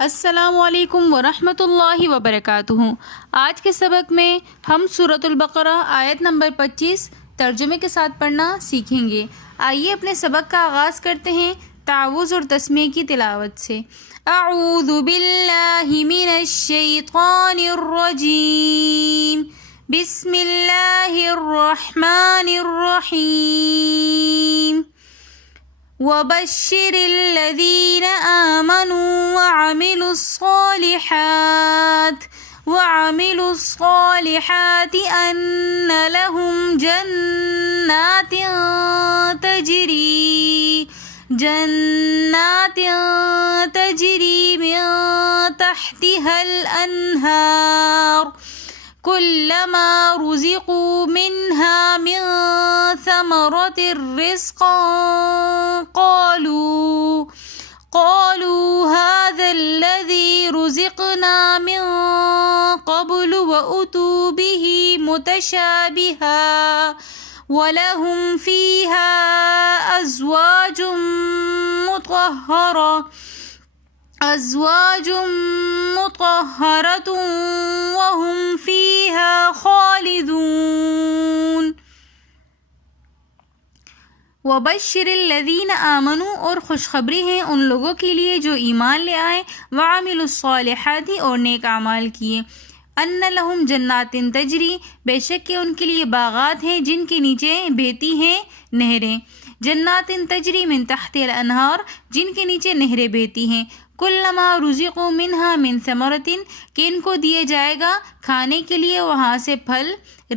السلام علیکم ورحمۃ اللہ وبرکاتہ۔ آج کے سبق میں ہم سورۃ البقرہ آیت نمبر 25 ترجمے کے ساتھ پڑھنا سیکھیں گے۔ آئیے اپنے سبق کا آغاز کرتے ہیں تعوذ اور تسمیہ کی تلاوت سے۔ اعوذ باللہ من الشیطان الرجیم، بسم اللہ الرحمن الرحیم۔ وَبَشِّرِ الَّذِينَ آمَنُوا وَعَمِلُوا الصَّالِحَاتِ أَنَّ لَهُمْ جَنَّاتٍ تَجْرِي مِن تَحْتِهَا الْأَنْهَارُ كُلَّمَا رُزِقُوا مِنْهَا مِن ثَمَرَةٍ رِزْقًا قالوا هذا الذي رزقنا من قبل وأتوا به متشابها ولهم فيها أزواج مطهرة وهم فيها خالدون۔ وَبَشِّرِ الَّذِينَ آمَنُوا، اور خوشخبری ہے ان لوگوں کے لیے جو ایمان لے آئے، وَعَمِلُوا الصَّالِحَاتِ اور نیک اعمال کیے، أَنَّ لَهُمْ جَنَّاتٍ تَجْرِي، بے شک کہ ان کے لیے باغات ہیں جن کے نیچے بہتی ہیں نہریں، جنات تجری من تحت الانہار، جن کے نیچے نہریں بہتی ہیں، کلما رزقوا منہا من ثمرۃ، کہ ان کو دیے جائے گا کھانے کے لیے وہاں سے پھل،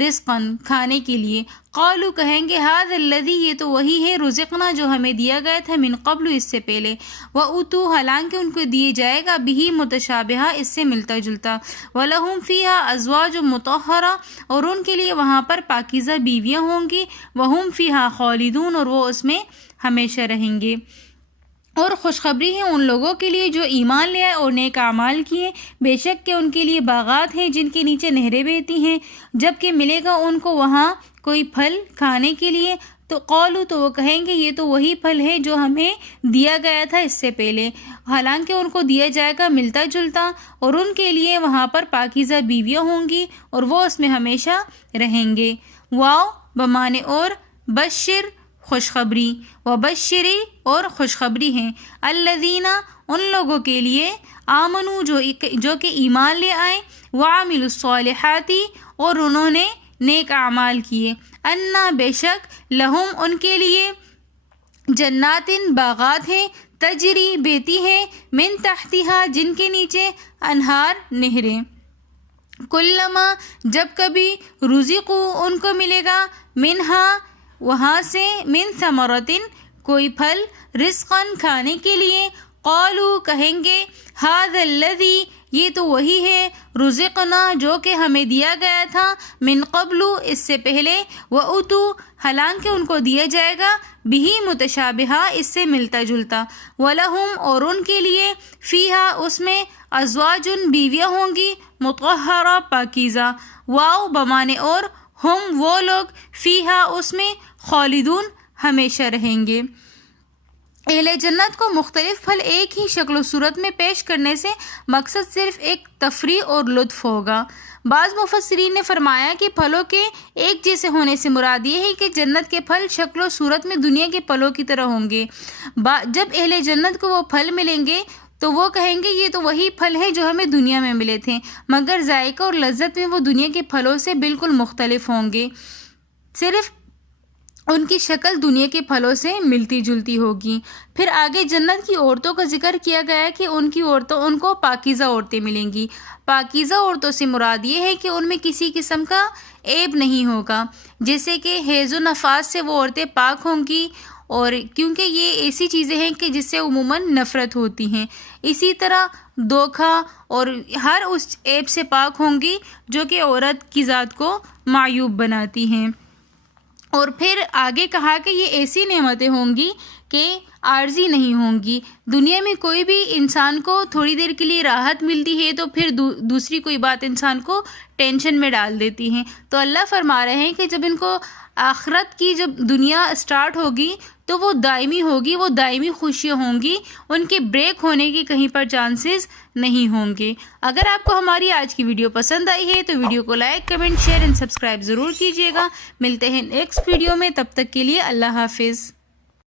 رزقاً کھانے کے لیے، قالوا کہیں گے ھذا الذی، یہ تو وہی ہے، رزقنا جو ہمیں دیا گیا تھا، من قبل اس سے پہلے، واتوا حالانکہ ان کو دیے جائے گا، بہ متشابہہ اس سے ملتا جلتا، ولہم فیہا ازواج مطہرہ، اور ان کے لیے وہاں پر پاکیزہ بیویاں ہوں گی، وہم فیہا خالدون، اور وہ اس میں ہمیشہ رہیں گے۔ اور خوشخبری ہے ان لوگوں کے لیے جو ایمان لے آئے اور نیک اعمال کیے، بے شک کہ ان کے لیے باغات ہیں جن کے نیچے نہریں بہتی ہیں، جب کہ ملے گا ان کو وہاں کوئی پھل کھانے کے لیے، تو قالوا تو وہ کہیں گے یہ تو وہی پھل ہے جو ہمیں دیا گیا تھا اس سے پہلے، حالانکہ ان کو دیا جائے گا ملتا جلتا، اور ان کے لیے وہاں پر پاکیزہ بیویاں ہوں گی اور وہ اس میں ہمیشہ رہیں گے۔ واو بمانے اور، بشر خوشخبری، وبشری اور خوشخبری ہیں، الذین ان لوگوں کے لیے، آمنو جو کہ ایمان لے آئے، وعملوا الصالحات اور انہوں نے نیک اعمال کیے، انا بے شک، لہم ان کے لیے، جنات باغات ہیں، تجری بہتی ہیں، من تحتہا جن کے نیچے، انہار نہریں، کلما جب کبھی، رزقو ان کو ملے گا، منہا وہاں سے، من ثمرۃ کوئی پھل، رزقاً کھانے کے لیے، قالوا کہیں گے ھذا الذی، یہ تو وہی ہے، رزقنا جو کہ ہمیں دیا گیا تھا، من قبل اس سے پہلے، واتوا حالانکہ ان کو دیا جائے گا، بہ متشابہہ اس سے ملتا جلتا، ولہم اور ان کے لیے، فیہا اس میں، ازواج بیویاں ہوں گی، مطہرہ پاکیزہ، واو بمانے اور، ہم وہ لوگ، فیہا اس میں، خالدون ہمیشہ رہیں گے۔ اہل جنت کو مختلف پھل ایک ہی شکل و صورت میں پیش کرنے سے مقصد صرف ایک تفریح اور لطف ہوگا۔ بعض مفسرین نے فرمایا کہ پھلوں کے ایک جیسے ہونے سے مراد یہ ہے کہ جنت کے پھل شکل و صورت میں دنیا کے پھلوں کی طرح ہوں گے۔ جب اہل جنت کو وہ پھل ملیں گے تو وہ کہیں گے یہ تو وہی پھل ہے جو ہمیں دنیا میں ملے تھے، مگر ذائقہ اور لذت میں وہ دنیا کے پھلوں سے بالکل مختلف ہوں گے، صرف ان کی شکل دنیا کے پھلوں سے ملتی جلتی ہوگی۔ پھر آگے جنت کی عورتوں کا ذکر کیا گیا کہ ان کو پاکیزہ عورتیں ملیں گی۔ پاکیزہ عورتوں سے مراد یہ ہے کہ ان میں کسی قسم کا عیب نہیں ہوگا، جیسے کہ حیض و نفاس سے وہ عورتیں پاک ہوں گی، اور کیونکہ یہ ایسی چیزیں ہیں کہ جس سے عموماً نفرت ہوتی ہیں، اسی طرح دھوکہ اور ہر اس عیب سے پاک ہوں گی جو کہ عورت کی ذات کو معیوب بناتی ہیں۔ اور پھر آگے کہا کہ یہ ایسی نعمتیں ہوں گی کہ عارضی نہیں ہوں گی۔ دنیا میں کوئی بھی انسان کو تھوڑی دیر کے لیے راحت ملتی ہے تو پھر دوسری کوئی بات انسان کو ٹینشن میں ڈال دیتی ہیں۔ تو اللہ فرما رہے ہیں کہ جب ان کو آخرت کی جب دنیا اسٹارٹ ہوگی تو وہ دائمی ہوگی، وہ دائمی خوشیاں ہوں گی، ان کے بریک ہونے کی کہیں پر چانسز نہیں ہوں گے۔ اگر آپ کو ہماری آج کی ویڈیو پسند آئی ہے تو ویڈیو کو like, comment, share and subscribe ضرور کیجیے گا۔ ملتے ہیں نیکسٹ ویڈیو میں، تب تک کے لیے اللہ حافظ۔